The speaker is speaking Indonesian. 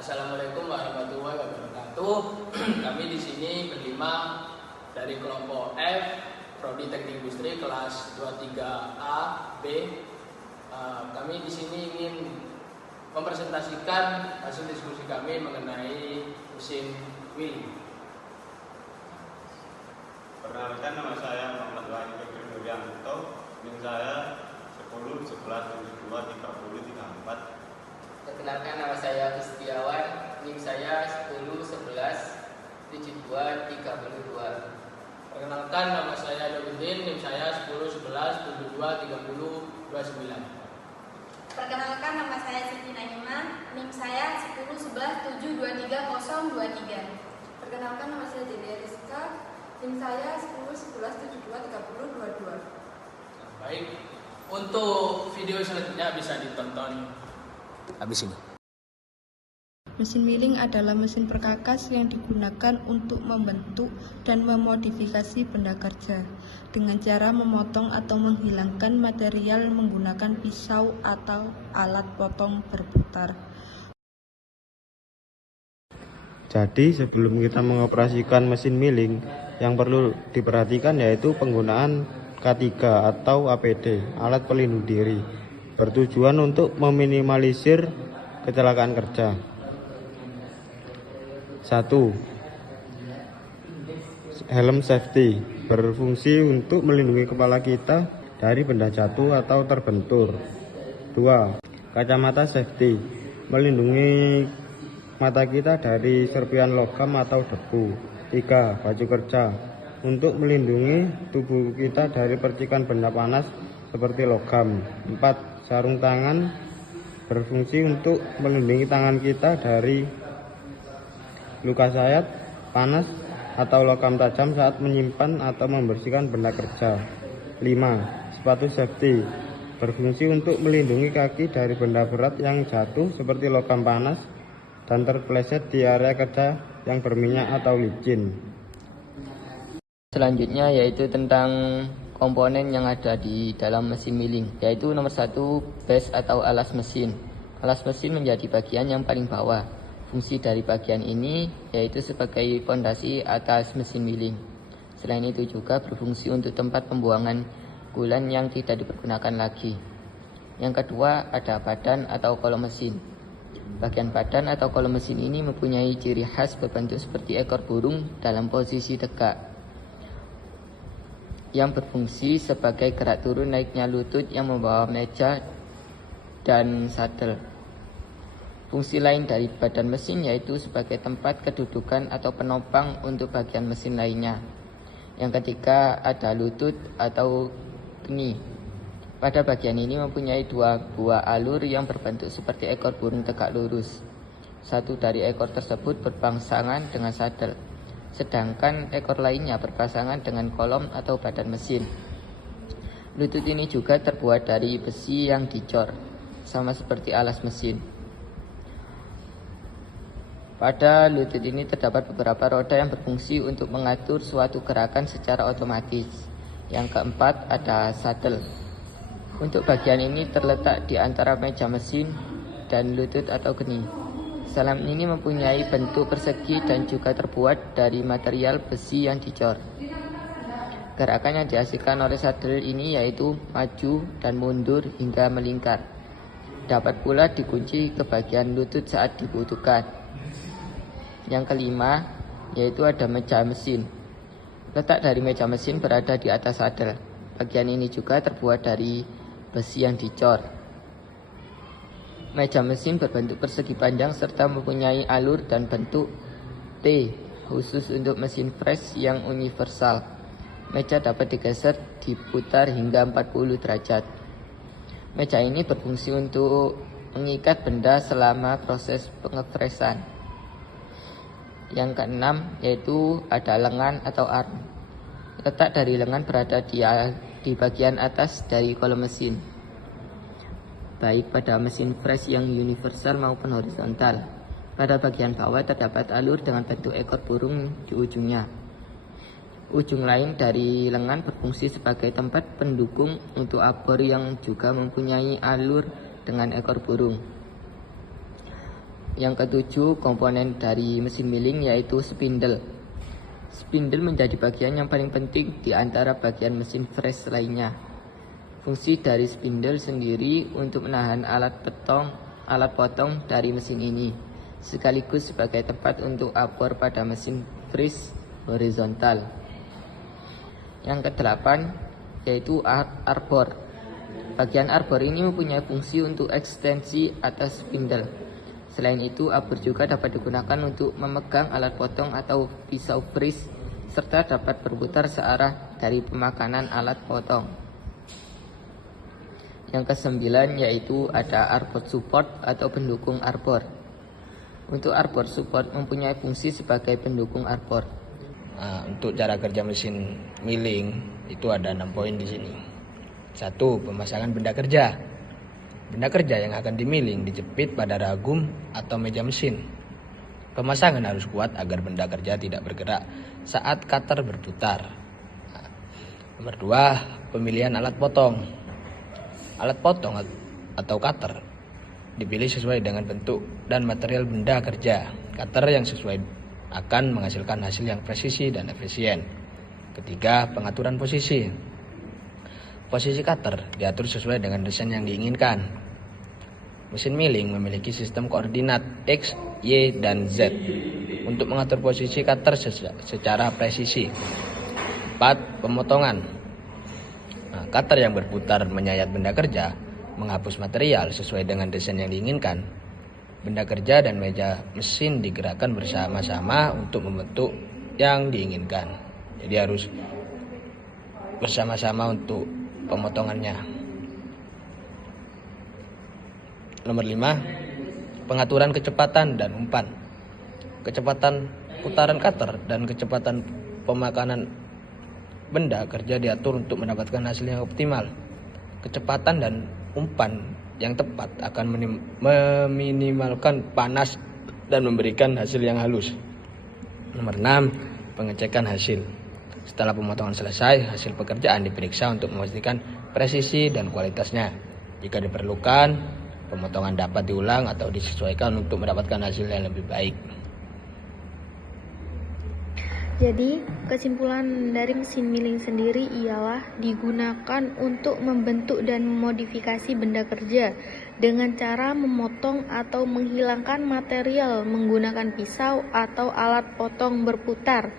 Assalamualaikum warahmatullahi wabarakatuh. Kami di sini berlima dari kelompok F, Prodi Teknik Industri kelas 23A B. Kami di sini ingin mempresentasikan hasil diskusi kami mengenai mesin milling. Perkenalkan, nama saya Muhammad Wahyu Fikri Nuryanto. NIM saya 10 11 72 30 34. Perkenalkan, nama saya Kristiawan, NIM saya 10 11 72 32. Perkenalkan, nama saya Dawudin, NIM saya 10 11 72 30 29. Perkenalkan, nama saya Siti Naima, NIM saya 10 11 723 023. Perkenalkan, nama saya Delia Rizka, NIM saya 10 11 72 30 22. Baik, untuk video selanjutnya bisa ditonton habis ini. Mesin milling adalah mesin perkakas yang digunakan untuk membentuk dan memodifikasi benda kerja dengan cara memotong atau menghilangkan material menggunakan pisau atau alat potong berputar. Jadi sebelum kita mengoperasikan mesin milling, yang perlu diperhatikan yaitu penggunaan K3 atau APD, alat pelindung diri, bertujuan untuk meminimalisir kecelakaan kerja. 1. Helm safety berfungsi untuk melindungi kepala kita dari benda jatuh atau terbentur. 2. Kacamata safety melindungi mata kita dari serpihan logam atau debu. 3. Baju kerja untuk melindungi tubuh kita dari percikan benda panas seperti logam. 4. Sarung tangan berfungsi untuk melindungi tangan kita dari luka sayat, panas, atau logam tajam saat menyimpan atau membersihkan benda kerja. 5. Sepatu safety berfungsi untuk melindungi kaki dari benda berat yang jatuh seperti logam panas dan terpeleset di area kerja yang berminyak atau licin. Selanjutnya yaitu tentang komponen yang ada di dalam mesin milling, yaitu nomor 1, base atau alas mesin. Alas mesin menjadi bagian yang paling bawah. Fungsi dari bagian ini yaitu sebagai fondasi atas mesin milling. Selain itu juga berfungsi untuk tempat pembuangan coolant yang tidak dipergunakan lagi. Yang kedua ada badan atau kolom mesin. Bagian badan atau kolom mesin ini mempunyai ciri khas berbentuk seperti ekor burung dalam posisi tegak, yang berfungsi sebagai gerak turun naiknya lutut yang membawa meja dan sadel. Fungsi lain dari badan mesin yaitu sebagai tempat kedudukan atau penopang untuk bagian mesin lainnya. Yang ketiga ada lutut atau kni. Pada bagian ini mempunyai 2 buah alur yang berbentuk seperti ekor burung tegak lurus. Satu dari ekor tersebut berpangsangan dengan sadel, sedangkan ekor lainnya berpasangan dengan kolom atau badan mesin. Lutut ini juga terbuat dari besi yang dicor, sama seperti alas mesin. Pada lutut ini terdapat beberapa roda yang berfungsi untuk mengatur suatu gerakan secara otomatis. Yang keempat ada sadel. Untuk bagian ini terletak di antara meja mesin dan lutut atau kni. Salam ini mempunyai bentuk persegi dan juga terbuat dari material besi yang dicor. Gerakan yang dihasilkan oleh sadel ini yaitu maju dan mundur hingga melingkar. Dapat pula dikunci ke bagian lutut saat dibutuhkan. Yang kelima yaitu ada meja mesin. Letak dari meja mesin berada di atas sadel. Bagian ini juga terbuat dari besi yang dicor. Meja mesin berbentuk persegi panjang serta mempunyai alur dan bentuk T khusus untuk mesin press yang universal. Meja dapat digeser diputar hingga 40 derajat. Meja ini berfungsi untuk mengikat benda selama proses pengepresan. Yang keenam yaitu ada lengan atau arm. Letak dari lengan berada di bagian atas dari kolom mesin, baik pada mesin press yang universal maupun horizontal. Pada bagian bawah terdapat alur dengan bentuk ekor burung di ujungnya. Ujung lain dari lengan berfungsi sebagai tempat pendukung untuk abor yang juga mempunyai alur dengan ekor burung. Yang ketujuh, komponen dari mesin milling yaitu spindle. Spindle menjadi bagian yang paling penting di antara bagian mesin press lainnya. Fungsi dari spindle sendiri untuk menahan alat potong dari mesin ini, sekaligus sebagai tempat untuk arbor pada mesin press horizontal. Yang kedelapan yaitu arbor. Bagian arbor ini mempunyai fungsi untuk ekstensi atas spindle. Selain itu, arbor juga dapat digunakan untuk memegang alat potong atau pisau press, serta dapat berputar searah dari pemakanan alat potong. Yang kesembilan yaitu ada arbor support atau pendukung arbor. Untuk arbor support mempunyai fungsi sebagai pendukung arbor. Nah, untuk cara kerja mesin milling itu ada 6 poin di sini. 1. Pemasangan benda kerja. Benda kerja yang akan dimilling dijepit pada ragum atau meja mesin. Pemasangan harus kuat agar benda kerja tidak bergerak saat cutter berputar. Nah, nomor 2, pemilihan alat potong. Alat potong atau cutter dipilih sesuai dengan bentuk dan material benda kerja. Cutter yang sesuai akan menghasilkan hasil yang presisi dan efisien. Ketiga, pengaturan posisi. Posisi cutter diatur sesuai dengan desain yang diinginkan. Mesin milling memiliki sistem koordinat X, Y, dan Z untuk mengatur posisi cutter secara presisi. 4. Pemotongan. Nah, cutter yang berputar menyayat benda kerja, menghapus material sesuai dengan desain yang diinginkan. Benda kerja dan meja mesin digerakkan bersama-sama untuk membentuk yang diinginkan. Jadi harus bersama-sama untuk pemotongannya. Nomor 5, pengaturan kecepatan dan umpan. Kecepatan putaran cutter dan kecepatan pemakanan benda kerja diatur untuk mendapatkan hasil yang optimal. Kecepatan dan umpan yang tepat akan meminimalkan panas dan memberikan hasil yang halus. Nomor 6, pengecekan hasil. Setelah pemotongan selesai, hasil pekerjaan diperiksa untuk memastikan presisi dan kualitasnya. Jika diperlukan, pemotongan dapat diulang atau disesuaikan untuk mendapatkan hasil yang lebih baik. Jadi, kesimpulan dari mesin milling sendiri ialah digunakan untuk membentuk dan memodifikasi benda kerja dengan cara memotong atau menghilangkan material menggunakan pisau atau alat potong berputar